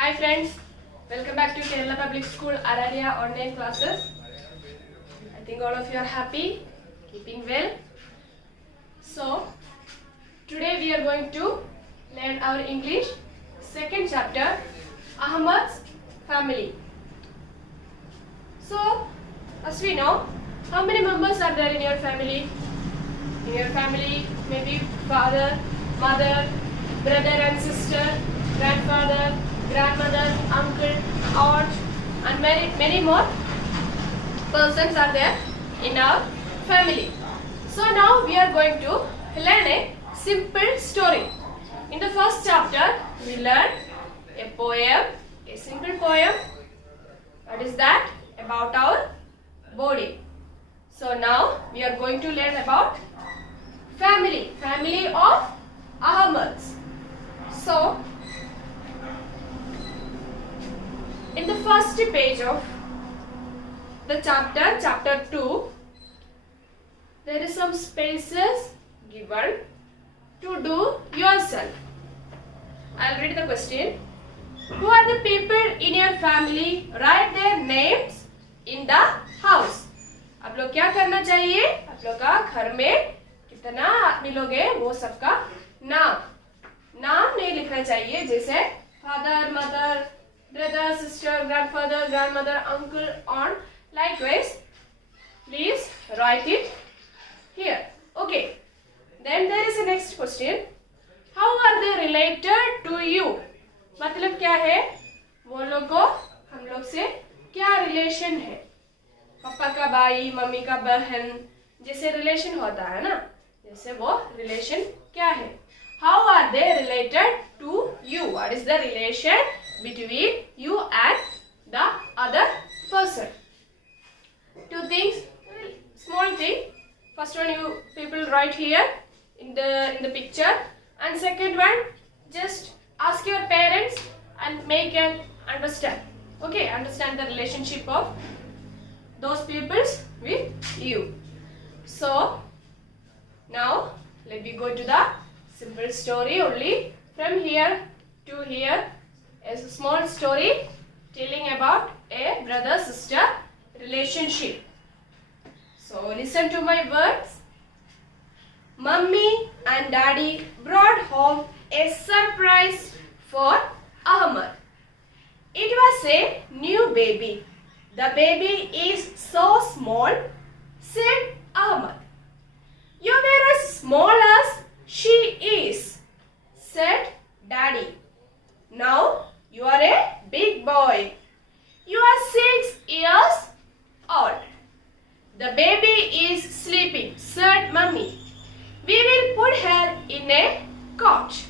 Hi friends, welcome back to Kerala Public School Araria online classes. I think all of you are happy, keeping well. So, today we are going to learn our English second chapter, Ahmad's family. So, as we know, how many members are there in your family? In your family, maybe father, mother, brother and sister, grandfather, grandmother, uncle, aunt, and many more persons are there in our family. So now we are going to learn a simple story. In the first chapter, we learned a poem, a simple poem. What is that? About our body. So now we are going to learn about family of Ahmads. So in the first page of the chapter 2, there is some spaces given to do yourself. I'll read the question. Who are the people in your family? Write their names in the house. आप लोग क्या करना चाहिए? आप लोग का घर में कितना आदमी लोग हैं वो सबका नाम नहीं लिखना चाहिए, जैसे father, mother, brother, sister, grandfather, grandmother, uncle, aunt. Likewise, please write it here. Okay. Then there is a next question. How are they related to you? मतलब क्या है? वो लोग को हम लोग से क्या रिलेशन है? पापा का भाई, मम्मी का बहन, जैसे रिलेशन होता है ना, जैसे वो रिलेशन क्या है? How are they related to you? What is the relation between you and the other person? Two things, small thing. First one, you people write here in the picture, and second one, just ask your parents and make them understand. Okay, understand the relationship of those peoples with you. So now let me go to the simple story only. From here to here is a small story telling about a brother-sister relationship. So listen to my words. Mummy and Daddy brought home a surprise for Ahmad. It was a new baby. The baby is so small, said Ahmad. You were as small as she is, said Daddy. Now you are a big boy. You are 6 years old. The baby is sleeping, said Mummy. We will put her in a cot.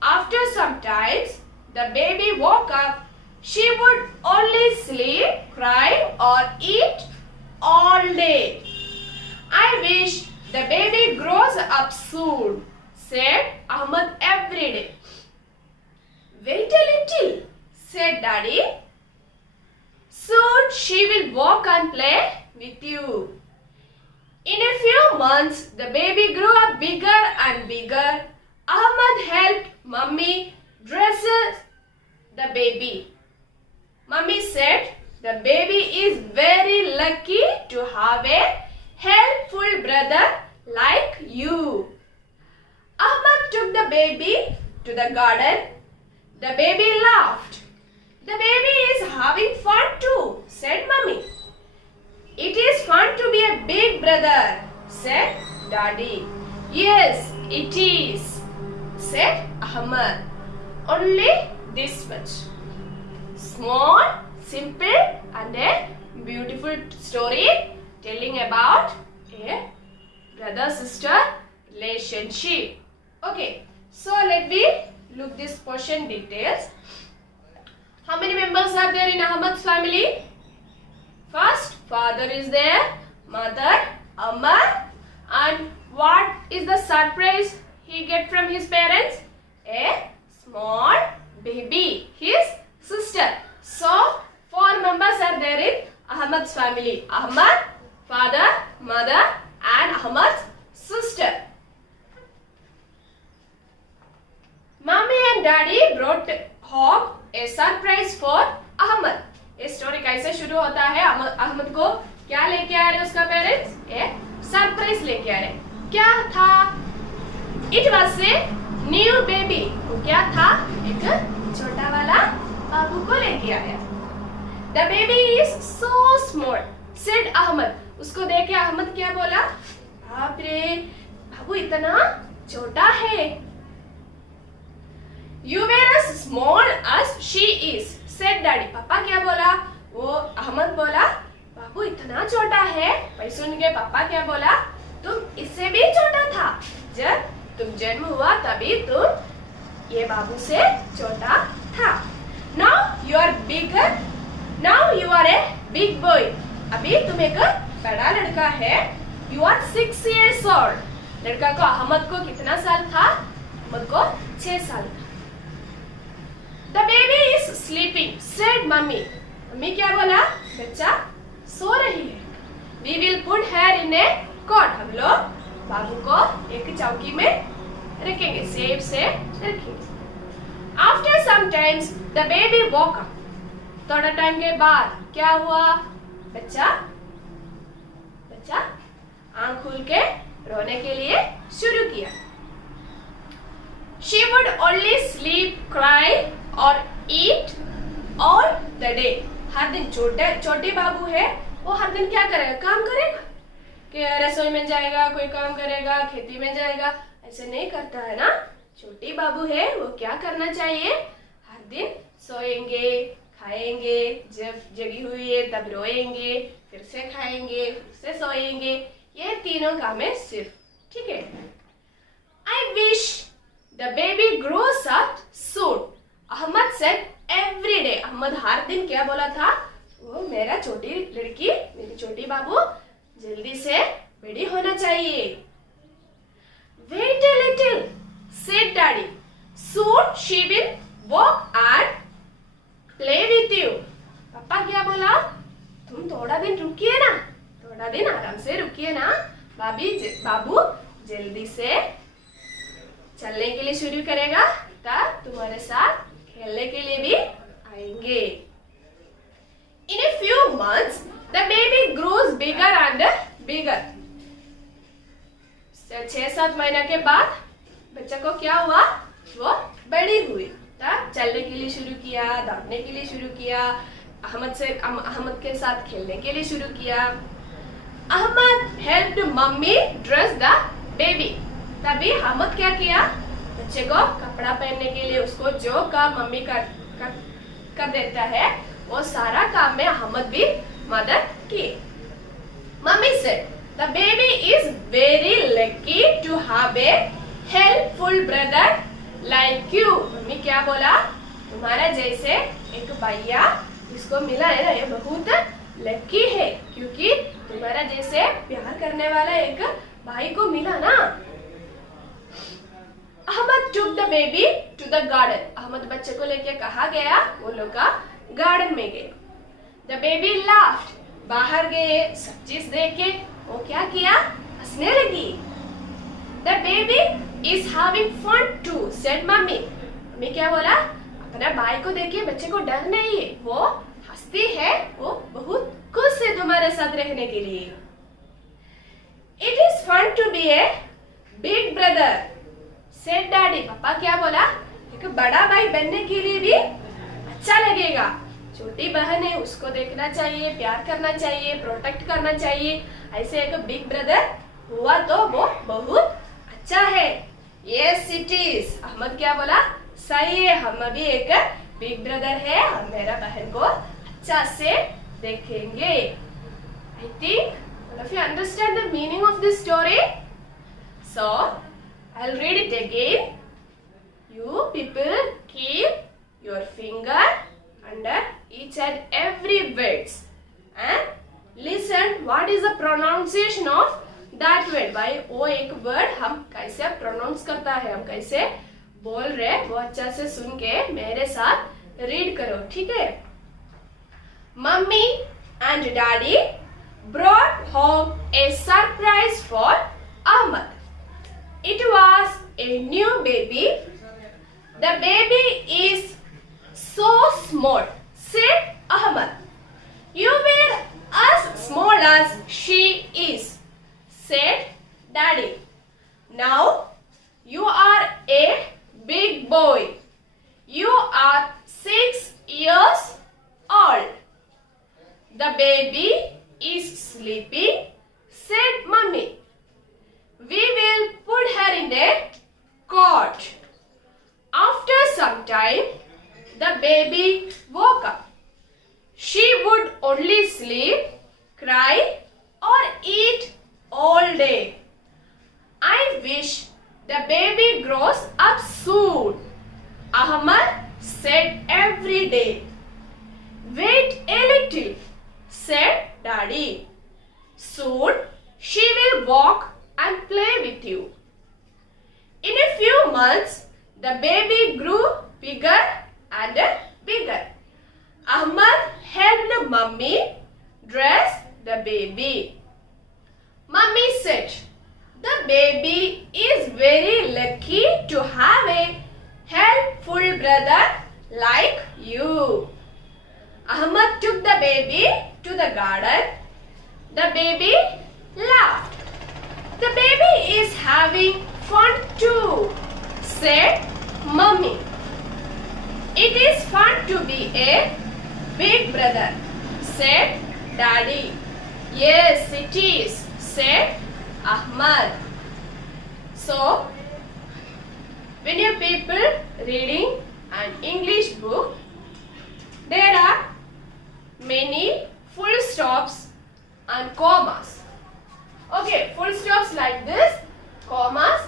After some time, the baby woke up. She would only sleep, cry or eat all day. I wish the baby grows up soon, said Ahmad every day. Wait a little, said Daddy. Soon she will walk and play with you. In a few months, the baby grew up bigger and bigger. Ahmad helped Mummy dress the baby. Mummy said, the baby is very lucky to have a helpful brother like you. Ahmad took the baby to the garden. The baby laughed. The baby is having fun too, said Mummy. It is fun to be a big brother, said Daddy. Yes, it is, said Ahmad. Only this much. Small, simple and a beautiful story telling about a brother-sister relationship. Okay, so let me look this portion details. How many members are there in Ahmad's family? First, father is there, mother, Ahmad, and what is the surprise he get from his parents? A small baby, his sister. So, 4 members are there in Ahmad's family. Ahmad, father, mother, and Ahmad's sister. Mommy and Daddy brought hog a surprise for Ahmed. ये story कैसे शुरू होता है? अहमद को क्या लेके आ रहे उसका पेरेंट्स? एक सरप्राइज लेके आ रहे. क्या था? It was a new baby. वो क्या था? एक छोटा वाला बाबू को लेके आया. The baby is so small, said Ahmed. उसको देख के अहमद क्या बोला? बाप रे, बाबू इतना छोटा है. You were as small as she is, said daddy. पापा क्या बोला? वो अहमद बोला बाबू इतना छोटा है. भाई सुन के पापा क्या बोला? तुम इससे भी छोटा था. जब तुम जन्म हुआ तभी तुम ये बाबू से छोटा था. Now you are bigger. Now you are a big boy. अभी तुम एक बड़ा लड़का है. You are 6 years old. लड़का को अहमद को कितना साल था? अहमद को 6 साल था. The baby is sleeping, said mummy. Mummy क्या बोला? बच्चा सो रही है. We will put her in a cot. हम लोग बाबू को एक चौकी में रखेंगे, सेफ से रखेंगे. After some time, the baby woke up. थोड़ा टाइम के बाद क्या हुआ? बच्चा आंख खोल के रोने के लिए शुरू किया. She would only sleep, cry और eat all the day. हर दिन छोटे बाबू है, वो हर दिन क्या करेगा? काम करेगा कि रसोई में जाएगा, कोई काम करेगा, खेती में जाएगा. ऐसे नहीं करता है ना. छोटी बाबू है, वो क्या करना चाहिए? हर दिन सोएंगे, खाएंगे, जब जगी हुई है तब रोएंगे, फिर से खाएंगे, फिर से सोएंगे. ये तीनों काम है सिर्फ. ठीक है. I wish the baby grows up soon. Ahmad said every day. Ahmad हर दिन क्या बोला था? वो मेरा छोटी लड़की, मेरी छोटी बाबू जल्दी से बड़ी होना चाहिए. Wait a little, said daddy. Soon she will walk and play with you. पापा क्या बोला? तुम थोड़ा दिन रुकिए ना, थोड़ा दिन आराम से रुकिए ना. बाबू जल्दी से चलने के लिए शुरू करेगा, तब तुम्हारे साथ खेलने के लिए भी आएंगे. In a few months, the baby grows bigger and bigger. 6-7 महीने के बाद बच्चा को क्या हुआ? वो बड़ी हुई. तब चलने के लिए शुरू किया, दौड़ने के लिए शुरू किया, अहमद के साथ खेलने के लिए शुरू किया. Ahmad helped mummy dress the baby. तभी अहमद क्या किया? बच्चे को कपड़ा पहनने के लिए उसको जो काम मम्मी कर देता है, वो सारा काम में अहमद भी मदद की. Mummy said, the baby is very lucky to have a helpful brother like you. Mummy क्या बोला? तुम्हारा जैसे एक भैया इसको मिला है ना, ये बहुत लकी है, क्योंकि तुम्हारा जैसे प्यार करने वाला एक भाई को मिला ना. Ahmad took the baby to the garden. Ahmad बच्चे को लेके कहाँ गया? वो लोग का गार्डन में गए. The baby laughed. बाहर गए, सब चीज देख के वो क्या किया? हंसने लगी. The baby is having fun too, said mummy. Mummy क्या बोला? अपना भाई को देखिए, बच्चे को डर नहीं है, वो हंसती है, वो बहुत खुश है तुम्हारे साथ रहने के लिए. It is fun to be a big brother, said daddy. पापा क्या बोला? एक बड़ा भाई बनने के लिए भी अच्छा लगेगा. छोटी बहन है, उसको देखना चाहिए, प्यार करना चाहिए, प्रोटेक्ट करना चाहिए. ऐसे एक बिग ब्रदर हुआ तो वो बहुत अच्छा है. Yes it is. अहमद क्या बोला? सही है, हम अभी एक बिग ब्रदर है, हम मेरा बहन को अच्छा से देखेंगे. I think all of you understand the meaning of this story. So I'll read it again. You people keep your finger under each and every words and listen what is the pronunciation of that word. भाई वो एक word हम कैसे pronounce करता है, हम कैसे बोल रहे, वो अच्छा से सुन के मेरे साथ रीड करो. ठीक है. Mummy and Daddy brought home a surprise for Ahmed. It was a new baby. The baby is small, said Ahmad. You were as small as she is, said Daddy. Now you are a big boy. You are 6 years old. The baby is sleeping, said Mummy. We will put her in a cot. After some time, the baby woke up. She would only sleep, cry, or eat all day. I wish the baby grows up soon, Ahmad said every day. Wait a little, said Daddy. Soon she will walk and play with you. In a few months, the baby grew bigger and bigger. Ahmad helped Mummy dress the baby. Mummy said, the baby is very lucky to have a helpful brother like you. Ahmad took the baby to the garden. The baby laughed. The baby is having fun too, said Mummy. It is fun to be a big brother, said Daddy. Yes, it is, said Ahmad. So, when you people reading an English book, there are many full stops and commas. Okay, full stops like this, commas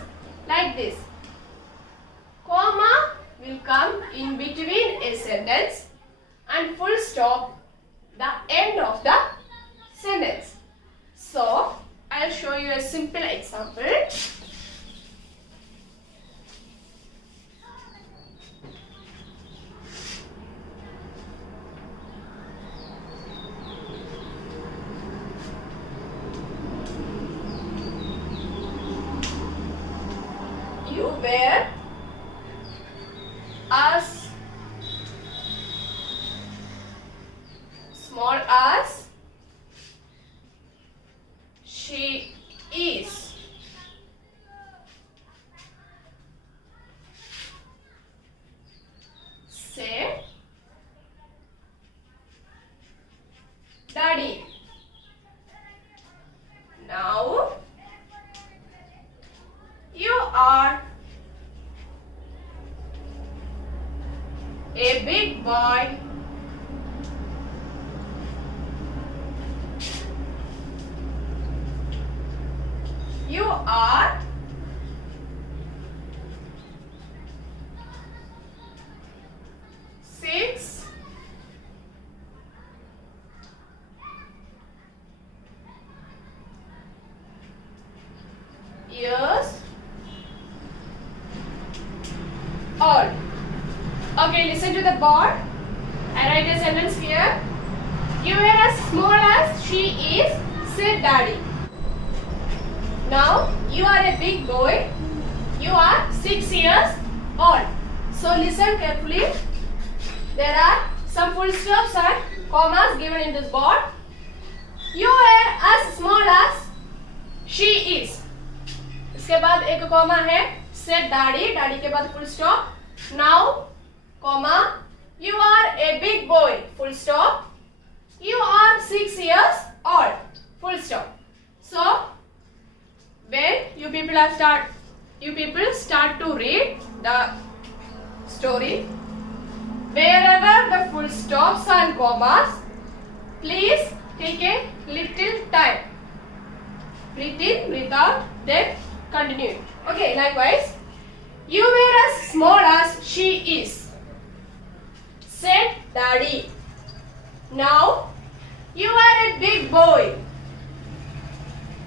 like this. Comma will come in between a sentence and full stop the end of the sentence. So, I'll show you a simple example. You were as small as she is. Say, Daddy. Now you are a big boy. You are six years old. Okay, listen to the board. I write a sentence here. You are as small as she is, said Daddy. Now you are a big boy. You are 6 years old. So listen carefully. There are some full stops and commas given in this board. You are as small as she is. इसके बाद एक comma है, said Daddy. Daddy के बाद full stop. Now, comma. You are a big boy. Full stop. You are 6 years old. Full stop. So, when you people start to read the story, wherever the full stops and commas, please take a little time. Breathe in, breathe out, then continue. Okay, likewise. You were as small as she is, said Daddy. Now you are a big boy.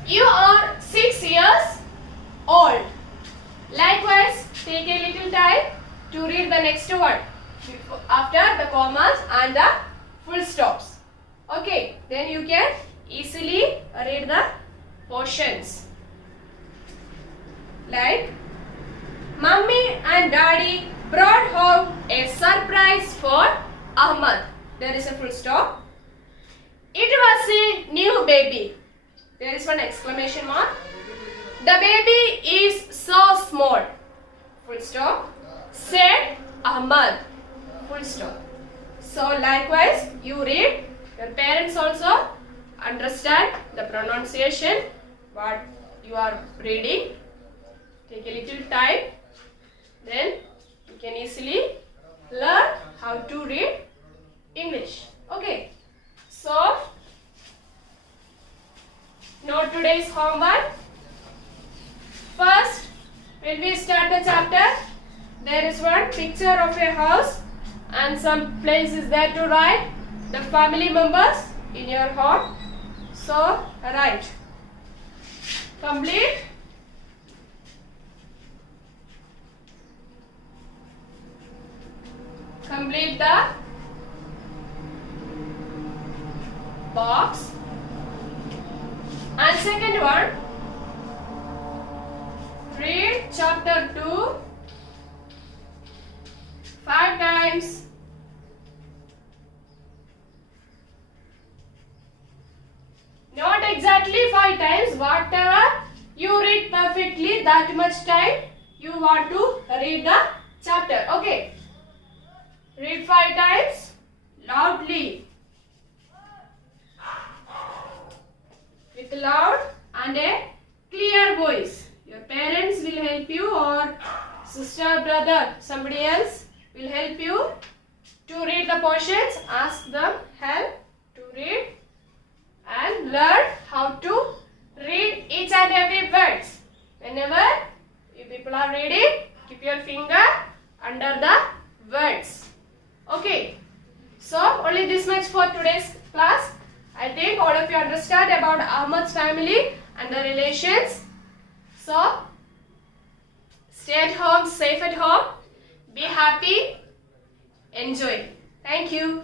You are 6 years old. Likewise, take a little time to read the next one after the commas and the full stops. Okay, then you can easily read the portions. Like, Mummy and Daddy brought home a surprise for Ahmad. There is a full stop. It was a new baby. There is one exclamation mark. The baby is so small. Full stop. Said Ahmad. Full stop. So likewise, you read. Your parents also understand the pronunciation what you are reading. Take a little time. Then you can easily learn how to read English. Okay. So, note today's homework. First, when we start the chapter, there is one picture of a house and some places there to write the family members in your home. So, write. Complete. Complete the box. And second one, read chapter 2 5 times. Not exactly 5 times, whatever you read perfectly, that much time you want to read the chapter. Okay. Read 5 times loudly. With loud and a clear voice. Your parents will help you, or sister, brother, somebody else will help you to read the portions. Ask them help to read and learn how to read each and every words. Whenever you people are reading, keep your finger under the words. Okay. So only this much for today's class. I think all of you understand about Ahmad's family and the relations. So stay at home, safe at home, be happy, enjoy. Thank you.